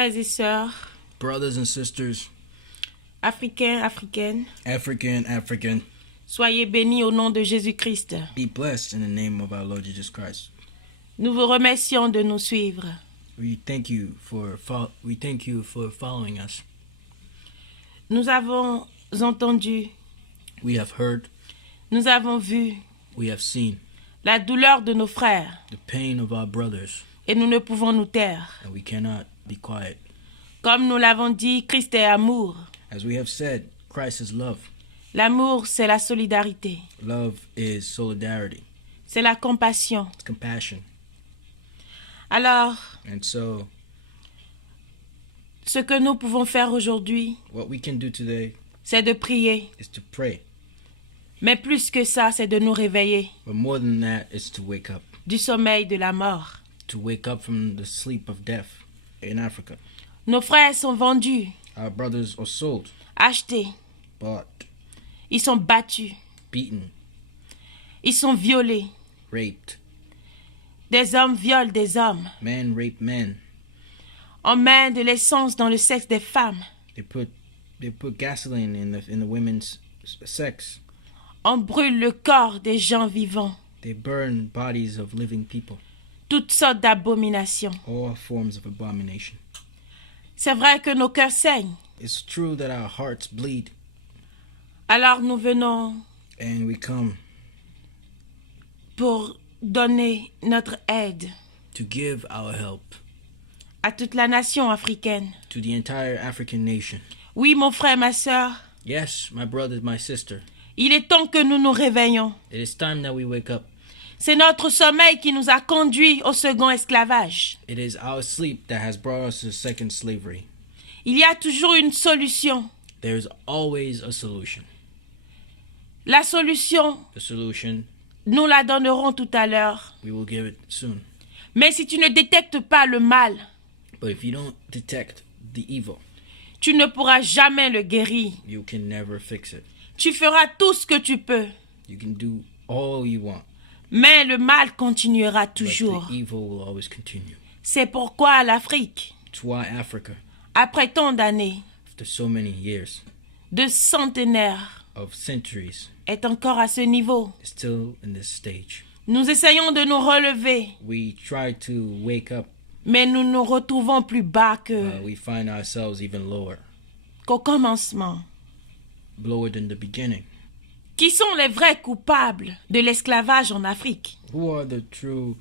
Frères et sœurs, brothers and sisters, Africains, Africaines, African, soyez bénis au nom de Jésus-Christ. be blessed in the name of our Lord Jesus Christ. Nous vous remercions de nous suivre. We thank you for following us. Nous avons entendu, We have heard, nous avons vu we have seen la douleur de nos frères the pain of our brothers, et nous ne pouvons nous taire. and we cannot be quiet. Comme nous l'avons dit, Christ est amour. As we have said, Christ is love. L'amour, c'est la solidarité, Love is solidarity. c'est la compassion. It's compassion. Alors, And so, ce que nous pouvons faire aujourd'hui, what we can do today c'est de prier. is to pray. Mais plus que ça, c'est de nous réveiller But more than that, it's to wake up. du sommeil de la mort. To wake up from the sleep of death in Africa. Nos frères sont vendus, Our brothers are sold, achetés, bought, ils sont battus, beaten, ils sont violés. raped. Des hommes violent des hommes. Men rape men. On met de l'essence dans le sexe des femmes. They put gasoline in the women's sex. On brûle le corps des gens vivants. They burn bodies of living people. Toutes sortes d'abominations. All forms of abomination. C'est vrai que nos cœurs saignent. It's true that our hearts bleed, Alors nous venons and we come pour donner notre aide to give our help à toute la nation africaine. to the entire African nation. Oui, mon frère, ma sœur, Yes, my brother, my sister, il est temps que nous nous réveillons. it is time that we wake up. C'est notre sommeil qui nous a conduits au second esclavage. It is our sleep that has brought us to second slavery. Il y a toujours une solution. There is always a solution. La solution, The solution, nous la donnerons tout à l'heure. we will give it soon. Mais si tu ne détectes pas le mal, But if you don't detect the evil, tu ne pourras jamais le guérir. you can never fix it. Tu feras tout ce que tu peux, You can do all you want, mais le mal continuera but toujours. the evil will always continue. C'est pourquoi l'Afrique, It's why Africa, après tant d'années, after so many years de centenaires, of centuries, est encore à ce niveau. is still in this stage. Nous essayons de nous relever, We try to wake up, mais nous nous retrouvons plus bas we find ourselves even qu'au commencement. lower than the beginning. Qui sont les vrais coupables de l'esclavage en Afrique? Who are the true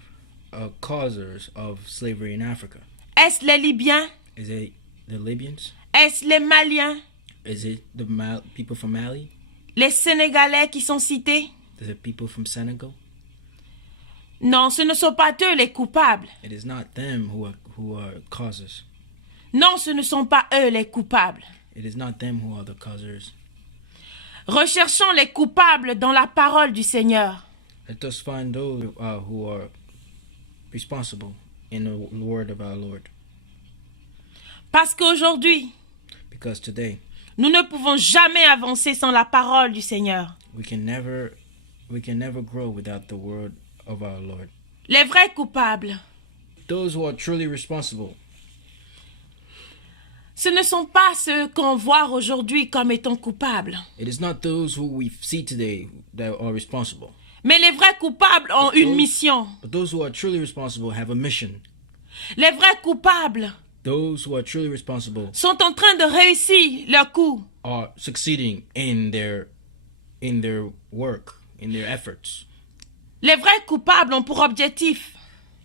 causers of slavery in Africa? Est-ce les Libyens? Is it the Libyans? Est-ce les Maliens? Is it the people from Mali? Les Sénégalais qui sont cités? Is it people from Senegal? Non, ce ne sont pas eux les coupables. It is not them who are causers. Non, ce ne sont pas eux les coupables. It is not them who are the causers. Recherchons les coupables dans la parole du Seigneur. Let us find those who are responsible in the word of our Lord. Parce qu'aujourd'hui, Because today, nous ne pouvons jamais avancer sans la parole du Seigneur. we can never grow without the word of our Lord. Les vrais coupables, Those who are truly responsible, ce ne sont pas ceux qu'on voit aujourd'hui comme étant coupables. it is not those who we see today that are responsible. Mais les vrais coupables ont une mission. But those who are truly responsible have a mission. Les vrais coupables Those who are truly responsible sont en train de réussir leur coup. are succeeding in their work, in their efforts. Les vrais coupables ont pour objectif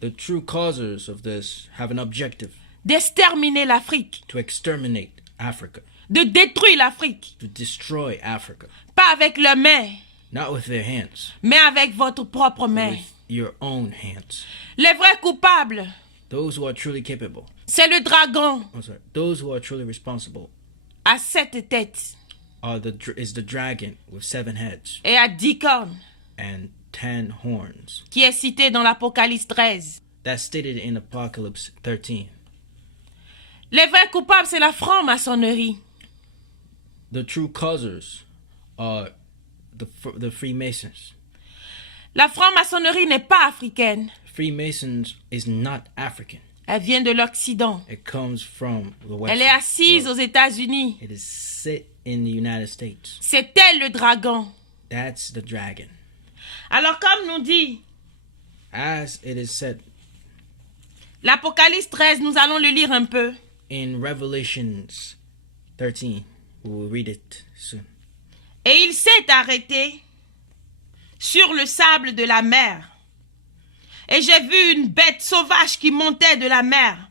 The true causers of this have an objective: d'exterminer l'Afrique, to exterminate Africa, de détruire l'Afrique. to destroy Africa. Pas avec leurs mains, Not with their hands, mais avec votre propre main. with your own hands. Les vrais coupables, Those who are truly capable, c'est le dragon those who are truly responsible à 7 têtes is the dragon with 7 heads et à 10 cornes and 10 horns. qui est cité dans l'Apocalypse 13. That's stated in Apocalypse 13. Les vrais coupables, c'est la franc-maçonnerie. The true causers are the Freemasons. La franc-maçonnerie n'est pas africaine. Freemasons is not African. Elle vient de l'Occident. It comes from the West. Elle est assise aux États-Unis. It is sit in the United States. C'est elle le dragon. That's the dragon. Alors comme nous dit As it is said l'Apocalypse 13, nous allons le lire un peu. in Revelations 13, we will read it soon. Et il s'est arrêté sur le sable de la mer. Et j'ai vu une bête sauvage qui montait de la mer,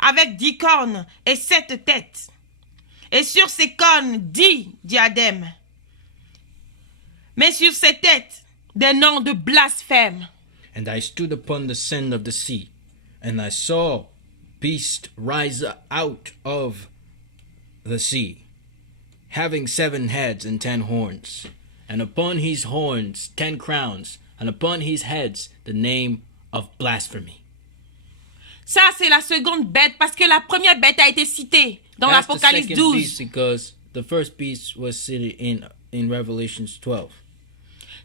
avec 10 cornes et 7 têtes. Et sur ses cornes 10 diadèmes. Mais sur ses têtes, des noms de blasphème. And I stood upon the sand of the sea, and I saw beast rise out of the sea, having 7 heads and 10 horns, and upon his horns 10 crowns, and upon his heads the name of blasphemy. Ça, c'est la seconde bête, parce que la première bête a été citée dans That's the l'Apocalypse second 12. beast because the first beast was cited in Revelations 12.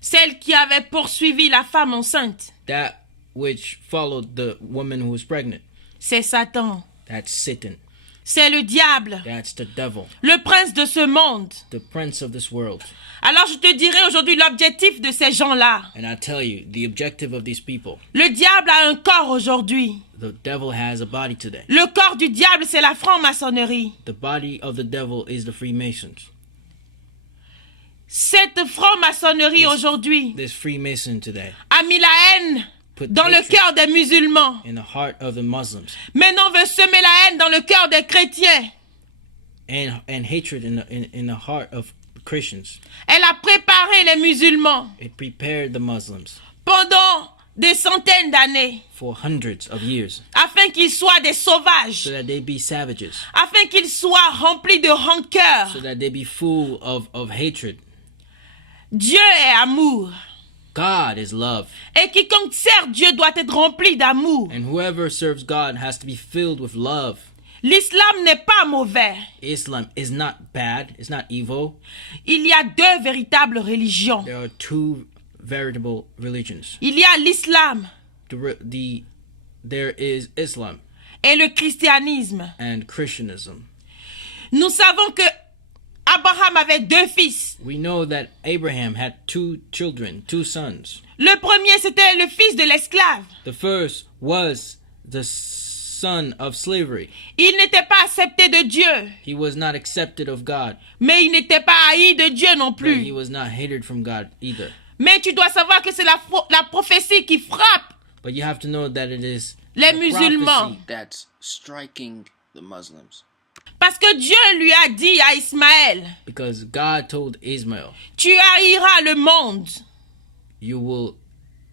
Celle qui avait poursuivi la femme enceinte. That which followed the woman who was pregnant. C'est Satan. That's Satan. C'est le diable. That's the devil, Le prince de ce monde. the prince of this world. Alors je te dirai aujourd'hui l'objectif de ces gens-là. And I tell you, the objective of these people, Le diable a un corps aujourd'hui. the devil has a body today. Le corps du diable, c'est la franc-maçonnerie. The body of the devil is the Freemasons. Cette franc-maçonnerie aujourd'hui This Freemason today a mis la haine put dans le hatred cœur des musulmans. in the heart of the Muslims Maintenant veut semer la haine dans le cœur des chrétiens. and hatred in the heart of Christians. Elle a préparé les musulmans It prepared the Muslims pendant des centaines d'années for hundreds of years afin qu'ils soient des sauvages, so that they be savages, afin qu'ils soient remplis de rancœur. so that they be full of hatred. Dieu est amour. God is love, Et quiconque sert Dieu doit être rempli d'amour. and whoever serves God has to be filled with love. L'islam n'est pas mauvais. Islam is not bad, it's not evil. Il y a 2 véritables religions. There are 2 veritable religions. Il y a l'islam There is Islam et le christianisme. and Christianism. Nous savons que Abraham avait 2 fils. We know that Abraham had 2 children, 2 sons. Le premier, c'était le fils de l'esclave. The first was the son of slavery. Il n'était pas accepté de Dieu, He was not accepted of God, mais il n'était pas haï de Dieu non but he plus. was not hated from God either. Mais tu dois savoir que c'est la prophétie qui frappe But you have to know that it is les the musulmans. prophecy that's striking the Muslims. Parce que Dieu lui a dit à Ismaël, Because God told Ismail, tu haïras le monde you will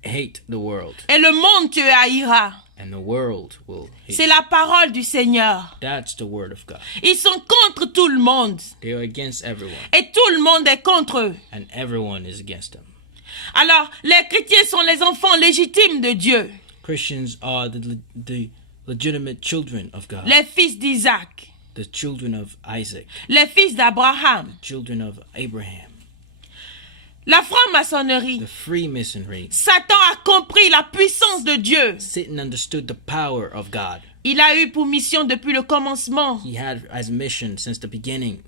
hate the world, et le monde te haïra. and the world will hate. C'est la parole du Seigneur. That's the word of God. Ils sont contre tout le monde They are against everyone, et tout le monde est contre eux. and everyone is against them. Alors, les chrétiens sont les enfants légitimes de Dieu, Christians are the legitimate children of God, les fils d'Isaac, the children of Isaac, les fils d'Abraham. children of Abraham. La franc-maçonnerie, The Freemasonry, Satan a compris la puissance de Dieu. Satan understood the power of God. Il a eu pour mission depuis le commencement He had as mission since the beginning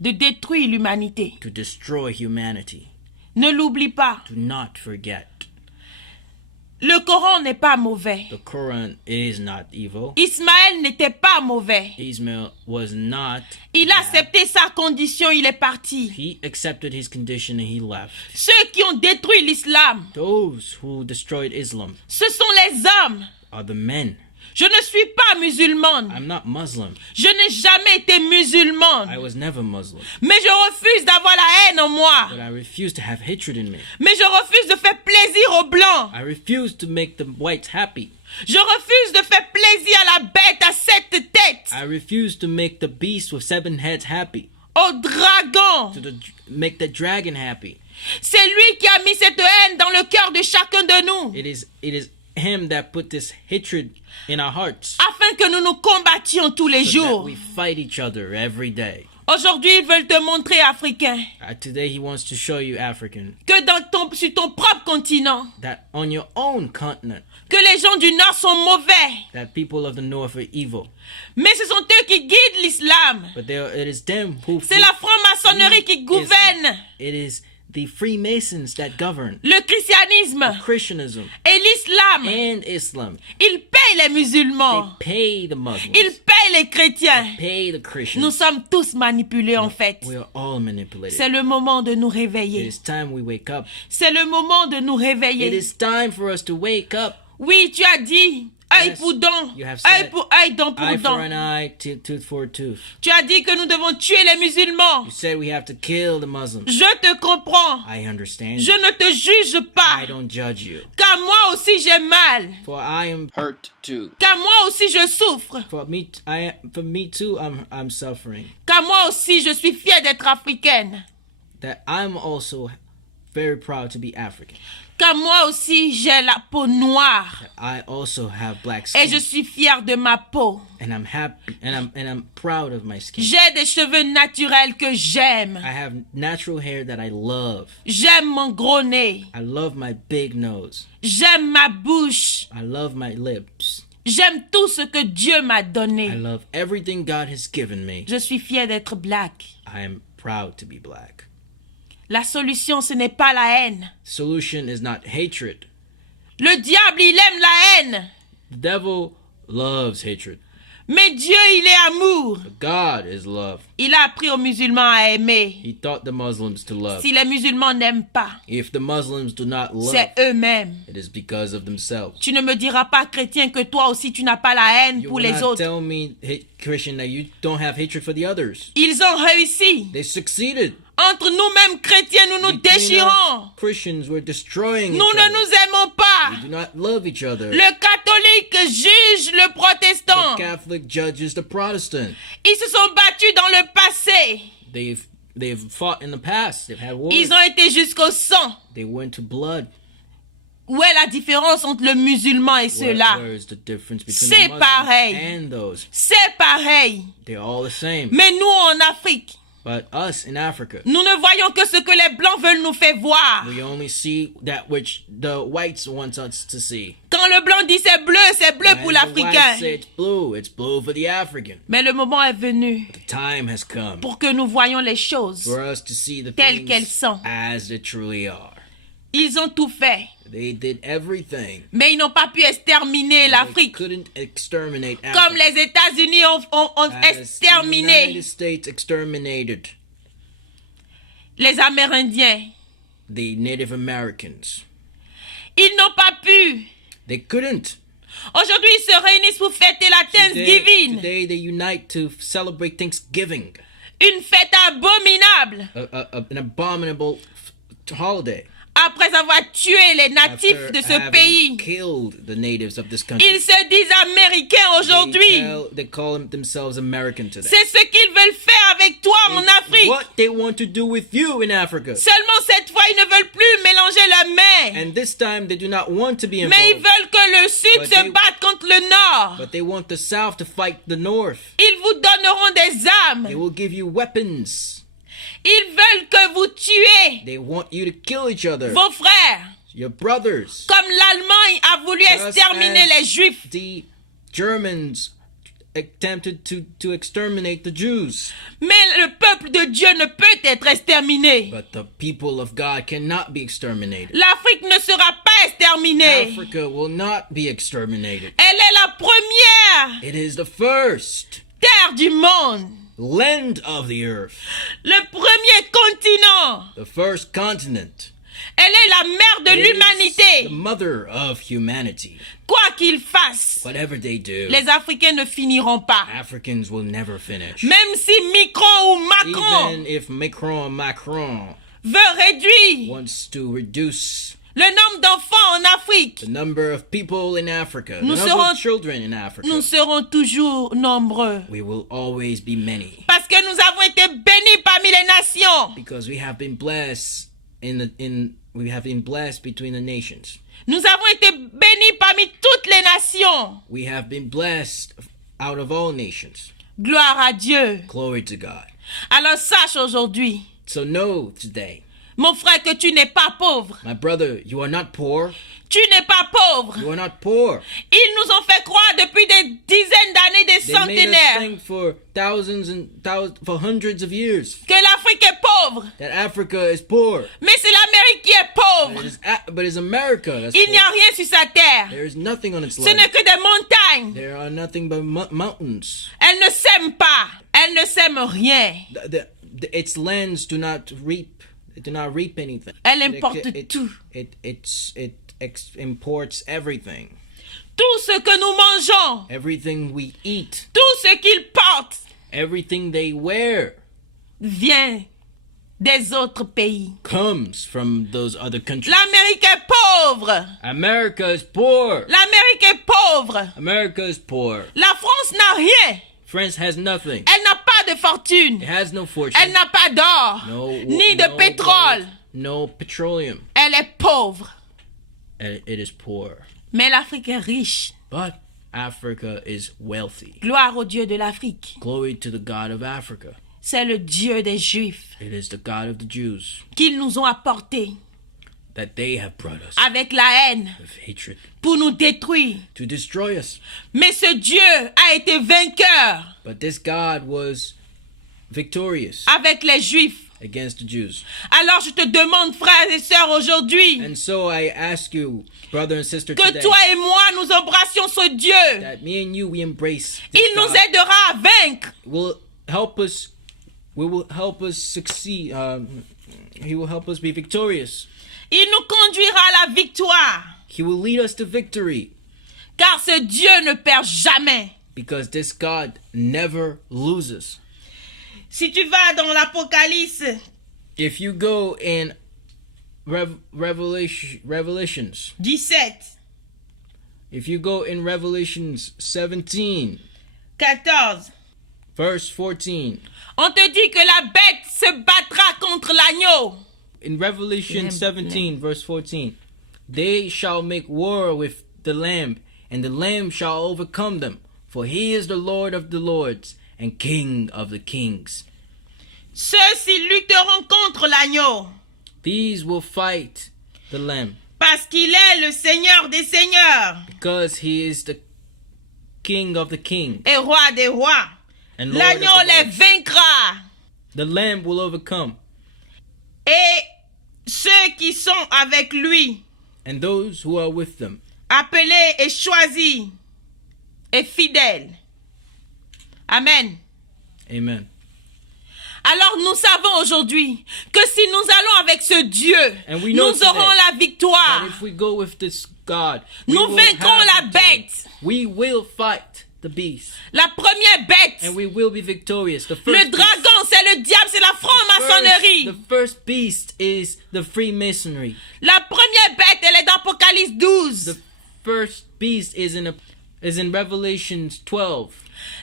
de détruire l'humanité. to destroy humanity. Ne l'oublie pas, Do not forget, le Coran n'est pas mauvais. the Quran is not evil. Ismaël n'était pas mauvais. Ismail was not. Il a bad. accepté sa condition, il est parti. He accepted his condition and he left. Ceux qui ont détruit l'islam, Those who destroyed Islam ce sont les hommes. are the men. Je ne suis pas musulmane. I'm not Muslim. Je n'ai jamais été musulmane. I was never Muslim. Mais je refuse d'avoir la haine en moi. But I refuse to have hatred in me. Mais je refuse de faire plaisir aux blancs. I refuse to make the whites happy. Je refuse de faire plaisir à la bête à 7 têtes. I refuse to make the beast with 7 heads happy. Au dragon. Make the dragon happy. C'est lui qui a mis cette haine dans le cœur de chacun de nous. It is him that put this hatred in our hearts, Afin que nous nous combattions tous les so that jours. we fight each other every day. Aujourd'hui, ils veulent te montrer, Africain, Today he wants to show you, African, que sur ton propre continent, that on your own continent, que les gens du Nord sont mauvais. that people of the north are evil. Mais ce sont eux qui guident l'islam. But it is them who... C'est la franc-maçonnerie qui gouverne It is the Freemasons that govern le christianisme Christianism et l'islam. and Islam. Ils payent les They musulmans. pay the Muslims. Ils payent les chrétiens. Pay the Christians. Nous sommes tous manipulés en fait. We are all manipulated. C'est le moment de nous It réveiller. is time we wake up. C'est le moment de nous It réveiller. is time for us to wake up. Oui, tu as dit œil Yes, pour dent, you have œil said, pour œil, dent pour Eye for dent. an eye, tooth for a tooth. Tu as dit que nous devons tuer les musulmans. You said we have to kill the Muslims. Je te comprends. I understand. Je ne te juge pas. I don't judge you. Car moi aussi j'ai mal. For I am hurt too. Car moi aussi je souffre. For me too, I'm suffering. Car moi aussi je suis fière d'être africaine. That I'm also very proud to be African. Car moi aussi j'ai la peau noire. I also have black Et je skin. suis fière de ma peau. And I'm happy and I'm proud of my skin. J'ai des cheveux naturels que j'aime. I have natural hair that I love. J'aime mon gros nez. I love my big nose. J'aime ma bouche. I love my lips. J'aime tout ce que Dieu m'a donné. I love everything God has given me. Je suis fière d'être black. I am proud to be black. La solution, ce n'est pas la haine. Solution is not hatred. Le diable, il aime la haine. The devil loves hatred. Mais Dieu, il est amour. But God is love. Il a appris aux musulmans à aimer. He taught the Muslims to love. Si les musulmans n'aiment pas, If the Muslims do not love, c'est eux-mêmes. it is because of themselves. Tu ne me diras pas, chrétien, que toi aussi tu n'as pas la haine You pour will les not autres. tell me, Christian, that you don't have hatred for the others. Ils ont réussi. They succeeded. Entre nous-mêmes, chrétiens, nous nous Between us, déchirons. Christians were destroying Nous each ne other. nous aimons pas. We do not love each other. Le catholique juge le protestant. The Catholic judges the Protestant. Ils se sont battus dans le passé. They've fought in the past. They've had wars. Ils ont été jusqu'au sang. They went to blood. Où est la différence entre le musulman et ceux-là? Where is the difference between C'est the Muslims pareil. and those? C'est pareil. They're all the same. Mais nous, en Afrique, But us in Africa, nous ne voyons que ce que les Blancs veulent nous faire voir. we only see that which the whites want us to see. Quand le Blanc dit c'est bleu pour When the whites say l'Africain. it's blue for the African. Mais le moment est venu The time has come pour que nous voyions les choses for us to see the telles qu'elles things sont. as they truly are. Ils ont tout fait. They did everything. Mais ils n'ont pas pu exterminer They l'Afrique. couldn't exterminate Comme Africa. les États-Unis ont As the exterminé United States exterminated les Amérindiens. the Native Americans. Ils n'ont pas pu. They couldn't. Aujourd'hui, ils se réunissent pour fêter la Thanksgiving. Today they unite to celebrate Thanksgiving, Une fête abominable. an abominable holiday. Après avoir tué les natifs After de ce having pays. killed the natives of this country. Ils se disent américains aujourd'hui. They call themselves American today. C'est ce qu'ils veulent faire avec toi en Afrique. What they want to do with you in Africa. Seulement cette fois, ils ne veulent plus mélanger la main. And this time they do not want to be Mais ils involved. veulent que le Sud But se they- batte contre le Nord. But they want the South to fight the North. Ils vous donneront des They armes. will give you weapons. Ils veulent que vous tuez They want you to kill each other. vos frères. Your brothers. Comme l'Allemagne a voulu Just exterminer as les Juifs. The Germans attempted to exterminate the Jews. Mais le peuple de Dieu ne peut être exterminé. But the people of God cannot be exterminated. L'Afrique ne sera pas exterminée. Africa will not be exterminated. Elle est la première It is the first terre du monde. land of the earth, Le premier continent. the first continent. Elle est la mère de It is the l'humanité. mother of humanity. Quoi qu'ils fassent, Whatever they do, les Africains ne finiront pas. Africans will never finish. Même si Macron ou Macron Even if Macron veut réduire wants to reduce le nombre d'enfants en Afrique, the number of people in Africa, Nous the number serons- of children in Africa, nous serons toujours nombreux. we will always be many. Parce que nous avons été bénis parmi les nations. Because we have been blessed we have been blessed between the nations. Nous avons été bénis parmi toutes les nations. We have been blessed out of all nations. Gloire à Dieu. Glory to God. Alors sache aujourd'hui, So know today, mon frère, que tu n'es pas pauvre. my brother, you are not poor. Tu n'es pas pauvre. You are not poor. Ils nous ont fait croire depuis des dizaines d'années, des They made us centenaires, think for for hundreds of years que l'Afrique est pauvre. that Africa is poor. Mais c'est l'Amérique qui est pauvre. But it's America that's Il n'y a poor. rien sur sa terre. There is nothing on its Ce n'est land. que des montagnes. There are nothing but mountains. Elles ne s'aiment pas. Elles ne s'aiment rien. Its lands do not reap. It do not reap anything. Elles importent tout. It imports everything. Tout ce que nous mangeons, Everything we eat, tout ce qu'ils portent, everything they wear vient des autres pays. comes from those other countries. L'Amérique est pauvre. America is poor. L'Amérique est pauvre. America is poor. La France n'a rien. France has nothing. Elle n'a pas de fortune. It has no fortune. Elle n'a pas d'or, ni de pétrole. gold, no petroleum. Elle est pauvre. And it is poor. Mais l'Afrique est riche. But Africa is wealthy. Gloire au Dieu de l'Afrique. Glory to the God of Africa. C'est le Dieu des Juifs It is the God of the Jews qu'ils nous ont apporté that they have brought us avec la haine with hatred pour nous détruire. to destroy us. Mais ce Dieu a été vainqueur But this God was victorious avec les Juifs. against the Jews. Alors je te demande, frères et sœurs, aujourd'hui, And so I ask you, brother and sister, que today, toi et moi, nous embrassions ce Dieu. that me and you, we embrace this Il nous God. aidera à vaincre. We will help us succeed. He will help us be victorious. Il nous conduira à la victoire. He will lead us to victory Car ce Dieu ne perd jamais. because this God never loses. Si tu vas dans l'Apocalypse, If you go in Revelations, 17, if you go in Revelations 17, 14, verse 14, on te dit que la bête se battra contre l'agneau. in Revelation 17, verse 14, they shall make war with the Lamb, and the Lamb shall overcome them, for he is the Lord of the lords and King of the kings. Ceux-ci lutteront contre l'agneau, These will fight the Lamb, parce qu'il est le Seigneur des seigneurs because he is the King of the kings et roi des rois. and Lord of L'agneau the les lords. vaincra. The Lamb will overcome, Et ceux qui sont avec lui, and those who are with them, appelés et choisis et fidèles. Amen. amen. Alors nous savons aujourd'hui que si nous allons avec ce Dieu, And we know nous aurons today la victoire. And if we go with this God, we Nous will vaincrons have la victory. bête. We will fight the beast, La première bête, and we will be victorious. The le first dragon, c'est le diable, c'est la franc-maçonnerie. the first beast is the Freemasonry. La première bête, elle est dans Apocalypse 12. The first beast is in Revelations 12.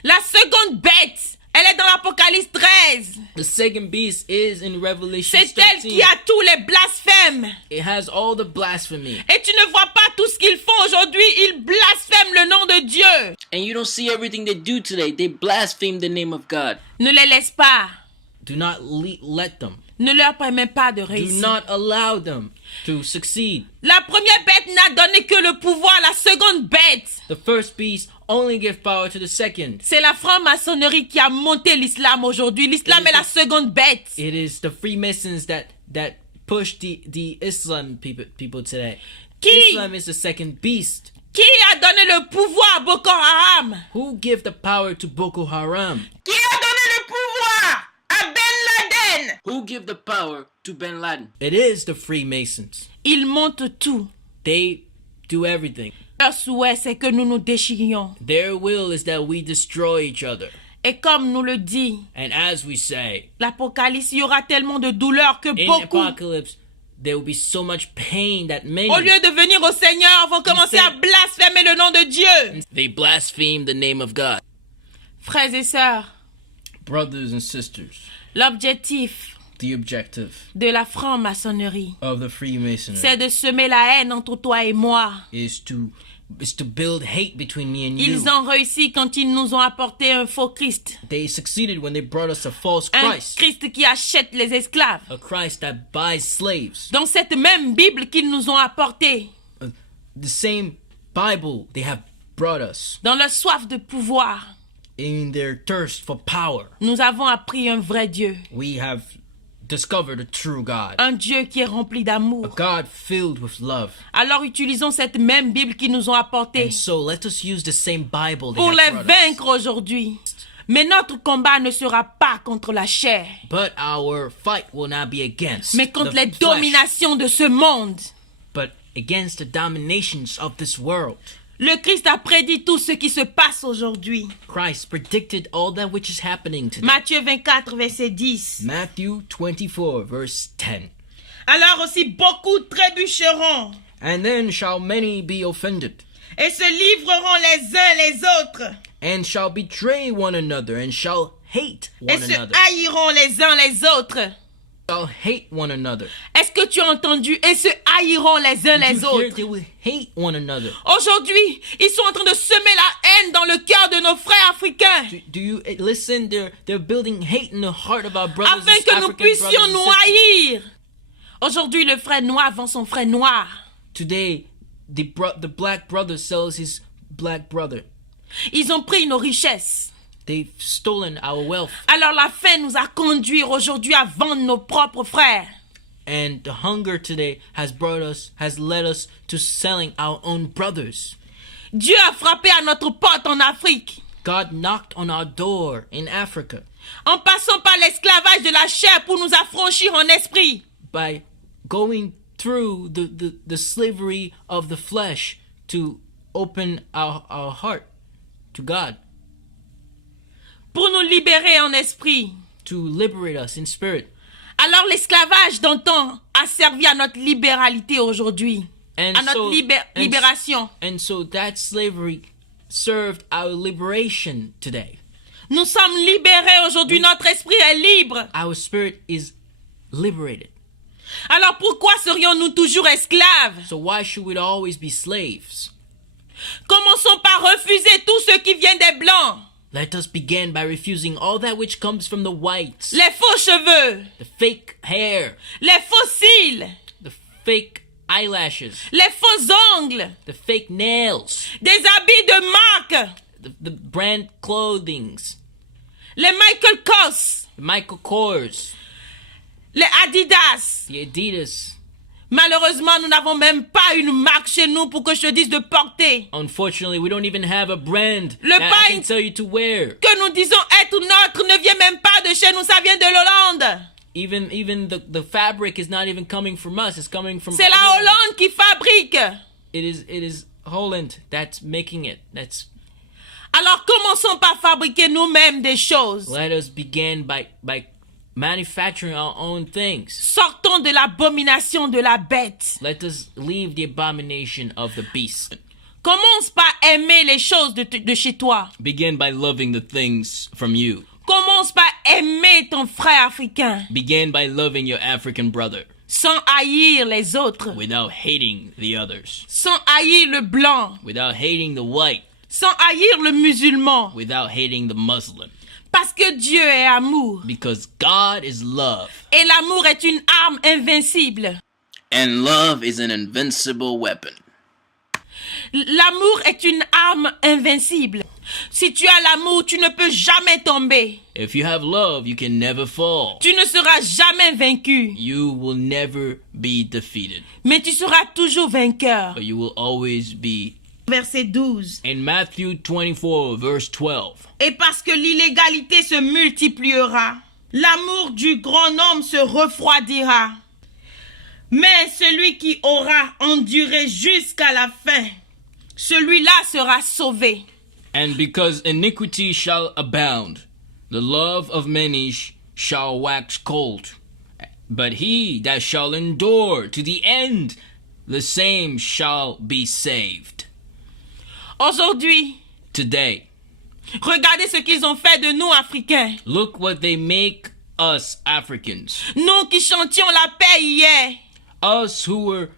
La seconde bête, elle est dans l'Apocalypse 13. The second beast is in Revelation C'est elle 13. qui a tous les blasphèmes. It has all the blasphemy. Et tu ne vois pas tout ce qu'ils font aujourd'hui. Ils blasphèment le nom de Dieu. And you don't see everything they do today. They blaspheme the name of God. Ne les laisse pas. Do not let them. Ne leur permets pas de Do réussir. not allow them to succeed. La première bête n'a donné que le pouvoir. La seconde bête, The first beast only gives power to the second. c'est la franc-maçonnerie qui a monté l'islam aujourd'hui. L'islam est la seconde bête. It is the Freemasons that push the Islam people today. Qui? Islam is the second beast. Qui a donné le pouvoir à Boko Haram? Who give the power to Boko Haram? Qui a donné le pouvoir à Ben Laden? Who give the power to Ben Laden? It is the Freemasons. Ils montent tout. They do everything. Leur souhait, c'est que nous nous déchirions. Their will is that we destroy each other. Et comme nous le dit And as we say, l'Apocalypse, il y aura tellement de douleur que in beaucoup, Apocalypse, there will be so much pain that many, au lieu de venir au Seigneur, vont commencer à blasphémer le nom de Dieu. They blaspheme the name of God. Frères et sœurs, brothers and sisters, l'objectif the objective de la franc-maçonnerie, of the Freemasonry c'est de semer la haine entre toi et moi. is to is to build hate between me and you. Ils ont réussi quand ils nous ont apporté un faux Christ. They succeeded when they brought us a false Un Christ. Christ qui achète les esclaves. A Christ that buys slaves. Dans cette même Bible qu'ils nous ont apportée, The same Bible they have brought us. dans leur soif de pouvoir, In their thirst for power, nous avons appris un vrai Dieu. we have discovered a true God. Un Dieu qui est rempli A d'amour. God filled with love. Alors utilisons cette même Bible qu'ils nous ont apportée And so let us use the same Bible they pour have les brought us. vaincre aujourd'hui. Mais notre combat ne sera pas contre la chair, But our fight will not be against mais contre the les flesh, dominations de ce monde. but against the dominations of this world. Le Christ a prédit tout ce qui se passe aujourd'hui. Christ predicted all that which is happening today. Matthieu 24, verset 10. Matthew 24, verse 10. Alors aussi beaucoup trébucheront And then shall many be offended, et se livreront les uns les autres and shall betray one another, and shall hate et one se another. haïront les uns les autres. Shall hate one another. Est-ce que tu as entendu? Et se haïront les uns Did les you hear? autres. They will hate one another. Aujourd'hui, ils sont en train de semer la haine dans le cœur de nos frères africains Do you listen? They're building hate in the heart of our brothers afin and que nous African puissions brothers nous and sisters. haïr. Aujourd'hui, le frère noir vend son frère noir. Today, the black brother sells his black brother. Ils ont pris nos richesses. They've stolen our wealth. Alors la faim nous a conduits aujourd'hui à vendre nos propres frères. And the hunger today has led us to selling our own brothers. Dieu a frappé à notre porte en Afrique, God knocked on our door in Africa en passant par l'esclavage de la chair pour nous affranchir en esprit. by going through the slavery of the flesh to open our heart to God, Pour nous libérer en esprit. to liberate us in spirit. Alors l'esclavage d'antan a servi à notre libéralité aujourd'hui, And à notre libération. And so that slavery served our liberation today. Nous sommes libérés aujourd'hui, notre esprit est libre. Our spirit is liberated. Alors pourquoi serions-nous toujours esclaves? So why should we always be slaves? Commençons par refuser tout ce qui vient des blancs, Let us begin by refusing all that which comes from the whites, les faux cheveux, the fake hair, les faux cils, the fake eyelashes, les faux ongles, the fake nails, des habits de marque, the brand clothings, les Michael Kors, the Michael Kors, les Adidas. the Adidas. Malheureusement, nous n'avons même pas une marque chez nous pour que je te dise de porter. Unfortunately, we don't even have a brand Le that I pain can tell you to wear. que nous disons être notre ne vient même pas de chez nous, ça vient de l'Hollande. Even the fabric is not even coming from us. It's coming from C'est la Holland. Hollande qui fabrique. It is Holland that's making it. Alors commençons par fabriquer nous-mêmes des choses. Let us begin by manufacturing our own things. Sortons de l'abomination de la bête. Let us leave the abomination of the beast. Commence par aimer les choses de chez toi. Begin by loving the things from you. Commence par aimer ton frère africain, Begin by loving your African brother sans haïr les autres, without hating the others, sans haïr le blanc, without hating the white, sans haïr le musulman. without hating the Muslim. Parce que Dieu est amour. Because God is love. Et l'amour est une arme invincible. And love is an invincible weapon. L'amour est une arme invincible. Si tu as l'amour, tu ne peux jamais tomber. If you have love, you can never fall. Tu ne seras jamais vaincu. You will never be defeated, Mais tu seras toujours vainqueur. but you will always be. Verset 12. In Matthew 24, verse 12. Et parce que l'illégalité se multipliera, l'amour du grand nombre se refroidira. Mais celui qui aura enduré jusqu'à la fin, celui-là sera sauvé. And because iniquity shall abound, the love of many shall wax cold. But he that shall endure to the end, the same shall be saved. Aujourd'hui, Today, regardez ce qu'ils ont fait de nous, Africains. look what they make us Africans. Nous qui chantions la paix hier, Us who were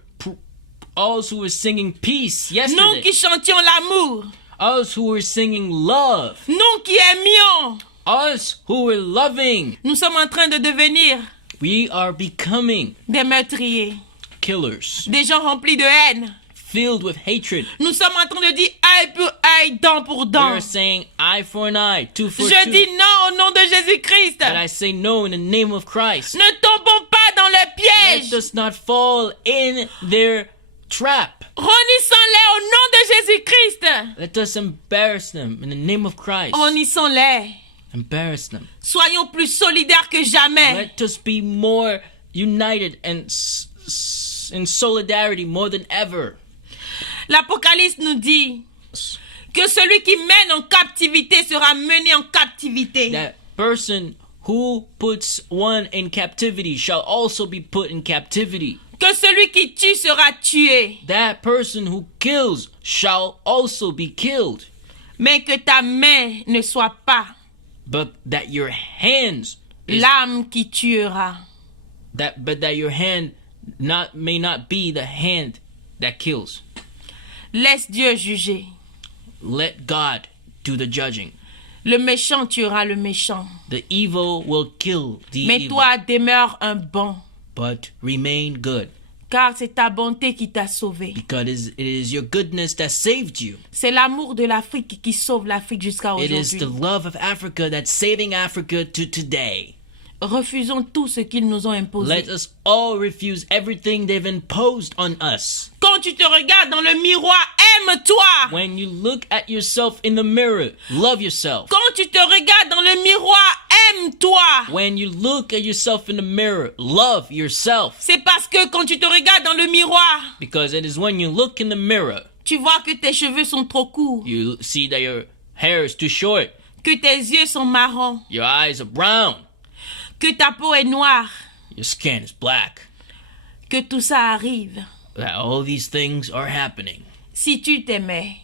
Us who were singing peace Nous yesterday. qui chantions l'amour. Us who were singing love. Nous qui aimions. Us who were loving. Nous sommes en train de devenir We are becoming des meurtriers. killers, Des gens remplis de haine. filled with hatred. Nous sommes en train de dire œil pour œil, dent pour dent. We're saying eye for an eye, tooth for Je tooth. dis non au nom de Jésus-Christ. But I say no in the name of Christ. Ne tombons pas dans le Let piège. us not fall in their trap. Ronnissons-les au nom de Jésus-Christ. Let us embarrass them in the name of Christ. Ronnissons-les. Embarrass them. Soyons plus solidaires que jamais. Let us be more united and in solidarity more than ever. L'Apocalypse nous dit que celui qui mène en captivité sera mené en captivité. That person who puts one in captivity shall also be put in captivity. Que celui qui tue sera tué. That person who kills shall also be killed. Mais que ta main ne soit pas But that your hands is, l'âme qui tuera. but that your hand may not be the hand that kills. Laisse Dieu juger. Let God do the judging. Le méchant tuera le méchant. The evil will kill the Mais evil. toi demeure un bon. But remain good, Car c'est ta bonté qui t'a sauvé. because it is your goodness that saved you. C'est l'amour de l'Afrique qui sauve l'Afrique jusqu'à It is the aujourd'hui. love of Africa that's saving Africa to today. Refusons tout ce qu'ils nous ont imposé. Let us all refuse everything they've imposed on us. Quand tu te regardes dans le miroir, aime-toi. When you look at yourself in the mirror, love yourself. Quand tu te regardes dans le miroir, aime-toi. When you look at yourself in the mirror, love yourself. C'est parce que quand tu te regardes dans le miroir, Because it is when you look in the mirror, tu vois que tes cheveux sont trop courts, you see that your hair is too short, que tes yeux sont marrons, your eyes are brown, que ta peau est noire, your skin is black. que tout ça arrive. That all these things are happening. Si tu t'aimais,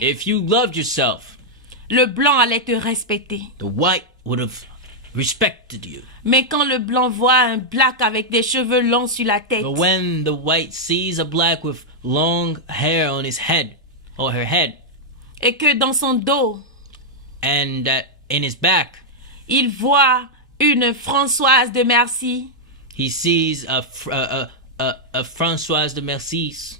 If you loved yourself, le blanc allait te respecter. the white would have respected you. Mais quand le blanc voit un black avec des cheveux longs sur la tête, But when the white sees a black with long hair on his head, or her head, et que dans son dos, and that in his back, il voit une Françoise de Merci, he sees a Françoise de Mercis,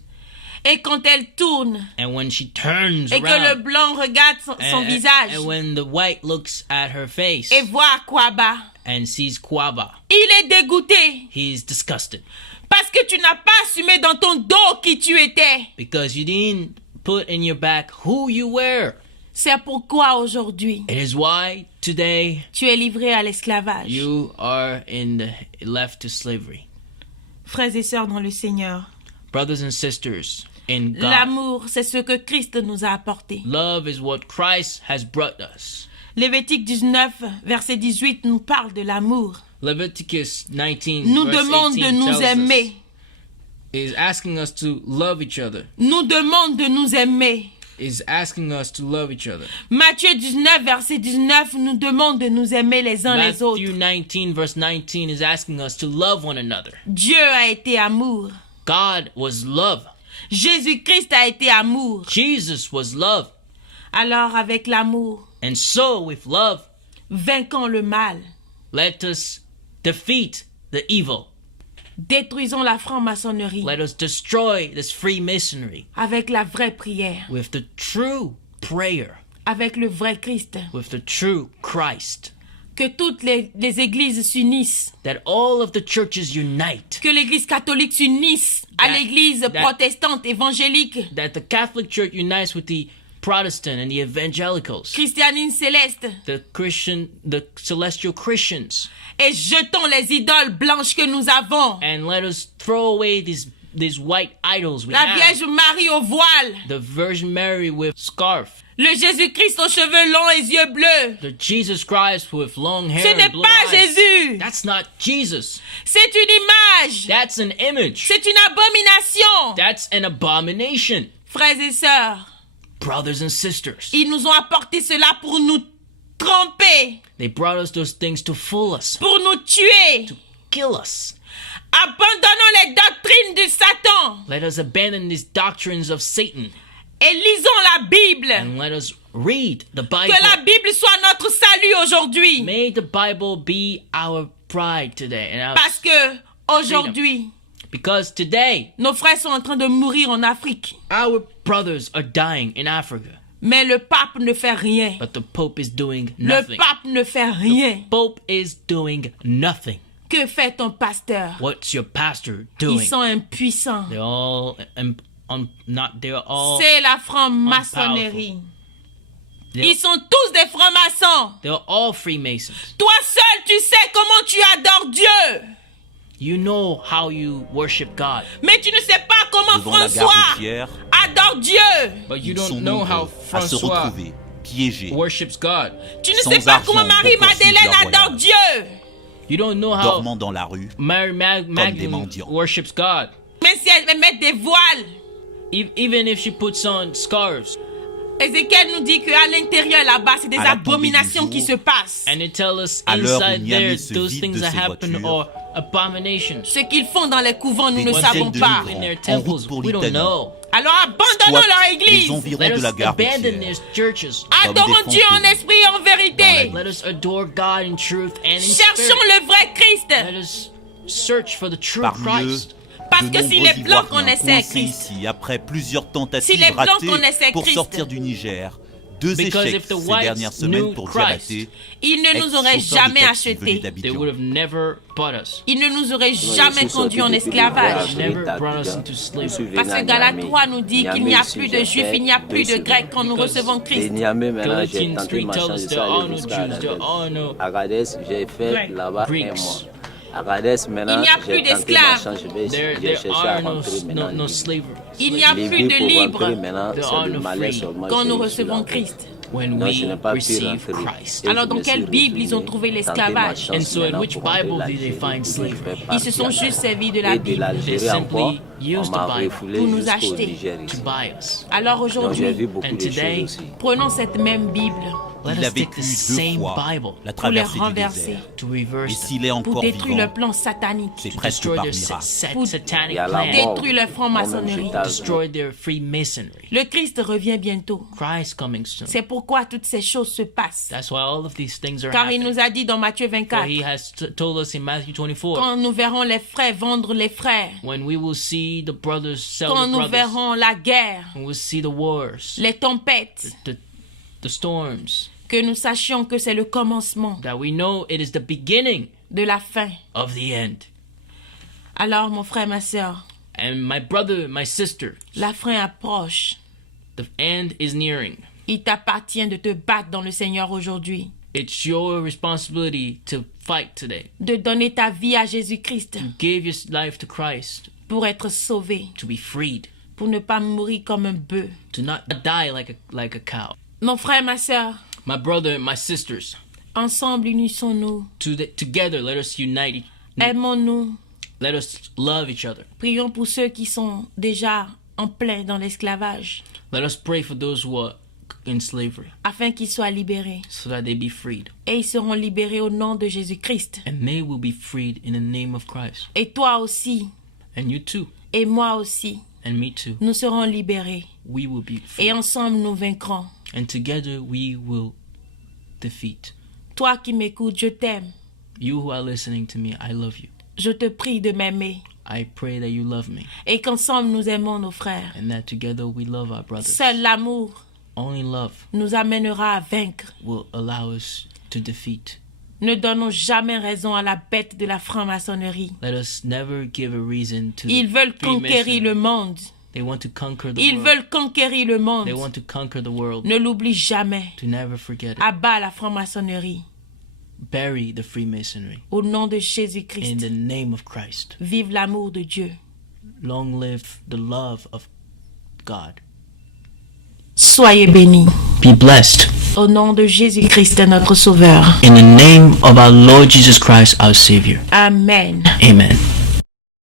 et quand elle tourne, and when she turns et que le around, blanc regarde son visage, and when the white looks at her face et voit Kwaba, and sees Kwaba, il est dégoûté. he's disgusted Parce que tu n'as pas assumé dans ton dos qui tu étais. because you didn't put in your back who you were. C'est pourquoi aujourd'hui, It is why today tu es livré à l'esclavage. you are left to slavery. Frères et sœurs dans le Seigneur, Brothers and sisters in God, l'amour, c'est ce que Christ nous a apporté. love is what Christ has brought us. Lévitique 19, verset 18 nous parle de l'amour. Leviticus 19 Nous verse demande 18 de nous tells us, aimer. is asking us to love each other. Nous demande de nous aimer. Is asking us to love each other. Matthieu 19, verset 19 nous demande de nous aimer les uns les autres. Matthew 19 verse 19 is asking us to love one another. Dieu a été amour. God was love. Jésus-Christ a été amour. Jesus was love. Alors avec l'amour, And so with love, vainquons le mal. let us defeat the evil. Détruisons la franc-maçonnerie Let us destroy this Freemasonry avec la vraie prière, with the true prayer, avec le vrai Christ. with the true Christ. Que toutes les églises s'unissent. That all of the churches unite. Que l'église catholique s'unisse à l'église protestante évangélique. That the Catholic Church unites with the Protestant and the evangelicals. Christianine céleste. The celestial Christians. Et jetons les idoles blanches que nous avons. And let us throw away these white idols we La have. Vierge Marie au voile. The Virgin Mary with scarf. Le Jésus-Christ aux cheveux longs et yeux bleus. The Jesus Christ with long hair Ce n'est and blue pas eyes. Jésus. That's not Jesus. C'est une image. That's an image. C'est une abomination. That's an abomination. Frères et sœurs, Brothers and sisters, ils nous ont apporté cela pour nous tromper, they brought us those things to fool us, pour nous tuer. kill us. Abandonnons les doctrines du Satan Let us abandon these doctrines of Satan et lisons la Bible. and let us read the Bible. Que la Bible soit notre salut aujourd'hui. May the Bible be our pride today. And Parce que aujourd'hui, because today, nos frères sont en train de mourir en Afrique. our brothers are dying in Africa, Mais le pape ne fait rien. but the Pope is doing Le nothing. pape ne fait rien. Pope is doing nothing. Que fait ton pasteur? What's your pastor Ils doing? sont impuissants. They're all they're all C'est la franc-maçonnerie. they're, Ils sont tous des francs-maçons. they're all Freemasons. Toi seul, tu sais comment tu adores Dieu. You know how you worship God, Mais tu ne sais pas comment Devant la gare François routière, adore Dieu. But you ils sont don't know how nombreux à se Francois retrouver piégés, worships God. Tu ne Sans sais pas argent comment pour Marie-Madeleine poursuivre leur adore voyage. Dieu. you don't know how dormant dans la rue. Mary des Magdalene mendiants. worships God. Même si elle met des voiles. Even if she puts on scarves. Ézéchiel nous dit qu'à l'intérieur là-bas, c'est des À la tombée abominations du qui jour, se passent. And they tell us À l'heure où inside Niamey there, se those vide things de that ses happen voitures. are abominations. Ce qu'ils font dans les couvents, nous ne Des savons dizaines de pas. migrants. In their En route temples, pour we don't l'Italie. know. Alors abandonnons Soit leur les église. environs Let de us la gare abandon routière. these churches. comme Adorons des Dieu en fantômes. esprit et en vérité. Let us adore God in truth and in Cherchons spirit. le vrai Christ. Let us search for the true Parmi eux, Christ. Parce de que si nombreux les Blancs Ivoiriens connaissaient coincés Christ, ici après plusieurs Si tentatives les Blancs ratées connaissaient pour Christ, sortir du Niger. Deux Because échecs if the ces whites dernières semaines knew pour Christ, Diabaté, ils ne nous auraient ex-chauffeur de jamais taxi venu achetés. They d'Abidjan. would have never bought us. Ils ne nous auraient jamais conduits en esclavage. Never brought us into slavery. Parce que Galates 3 nous dit qu'il n'y a plus de juifs, il n'y a plus de grecs quand nous recevons Christ. Galatians 3 tells us there are no Jews, there are no Agadez, j'ai fait Ouais. là-bas un Greeks. mois. Agadez, maintenant, Il n'y a plus j'ai tenté ma d'esclaves. chance, je vais There j'ai cherché à are rentrer maintenant. no slavery. Il n'y a Les plus vies de pour libres rentrer maintenant, There c'est are le no malais free seulement quand que nous je suis recevons là. Christ. When Non, we je n'ai pas pu receive rentrer. Christ. Et Alors, je dans me quelle suis Bible ils ont retourné, trouvé tenté l'esclavage? ma chance And so in maintenant which pour rentrer Bible la did they Algérie, find je slavery? fais Ils se partie sont à juste la- servis de la Et de Bible. l'Algérie They encore, simply on used m'a the Bible refoulé pour nous jusqu'au acheter. Niger to ici. buy us. Alors Donc j'ai aujourd'hui, vu beaucoup And de today, choses aussi. prenons cette même Bible Let Il a us take vécu the deux same fois Bible la pour les traversée du renverser, désert. to Et reverse, s'il est pour encore détruire vivant, le plan satanique, c'est to presque destroy par their miracle. Pour satanic Il y a la plan, mort. détruire la franc-maçonnerie. Moi-même, j'étais destroy their Freemasonry. Le Christ revient bientôt. Christ coming soon. C'est pourquoi toutes ces choses se passent. That's why all of these things are Car il happening. nous a dit dans Matthieu For 24, he has told us in Matthew 24, quand nous verrons les frères vendre les frères, when we will see the brothers sell quand the nous brothers, verrons la guerre, when we'll see the wars, les tempêtes, the storms, que nous sachions que c'est le commencement that we know it is the beginning de la fin. of the end. Alors, mon frère, ma soeur, And my brother, my sister, la fin approche. the end is nearing. Il t'appartient de te battre dans le Seigneur aujourd'hui, It's your responsibility to fight today. de donner ta vie à Jésus-Christ Give your life to Christ, pour être sauvé, to be freed, pour ne pas mourir comme un bœuf. to not die like a cow. Mon frère, ma soeur, My brother, my sisters, ensemble unissons-nous, together let us unite. aimons-nous, Let us love each other. prions pour ceux qui sont déjà en plein dans l'esclavage, Let us pray for those who are in slavery, afin qu'ils soient libérés. so that they be freed. Et ils seront libérés au nom de Jésus-Christ. And they will be freed in the name of Christ. Et toi aussi, And you too, et moi aussi, and me too. nous serons libérés. We will be Et free. ensemble, nous vaincrons. And together we will defeat. Toi qui m'écoutes, je t'aime. You who are listening to me, I love you. Je te prie de m'aimer. I pray that you love me. Et qu'ensemble, nous aimons nos frères. And that together we love our brothers. Seul l'amour Only love nous amènera à vaincre. will allow us to defeat. Ne donnons jamais raison à la bête de la franc-maçonnerie. Let us never give a reason to Ils the veulent conquérir Freemasons. le monde. They want to conquer the Ils world. veulent conquérir le monde. They want to conquer the world. Ne l'oublie jamais. To never forget it. Abat la franc-maçonnerie. Bury the Freemasonry. Au nom de In Jésus-Christ. the name of Christ. Vive l'amour de Dieu. Long live the love of God. Soyez bénis. Be blessed. Au nom de Jésus-Christ, notre Sauveur. In the name of our Lord Jesus Christ, our Savior. Amen. Amen.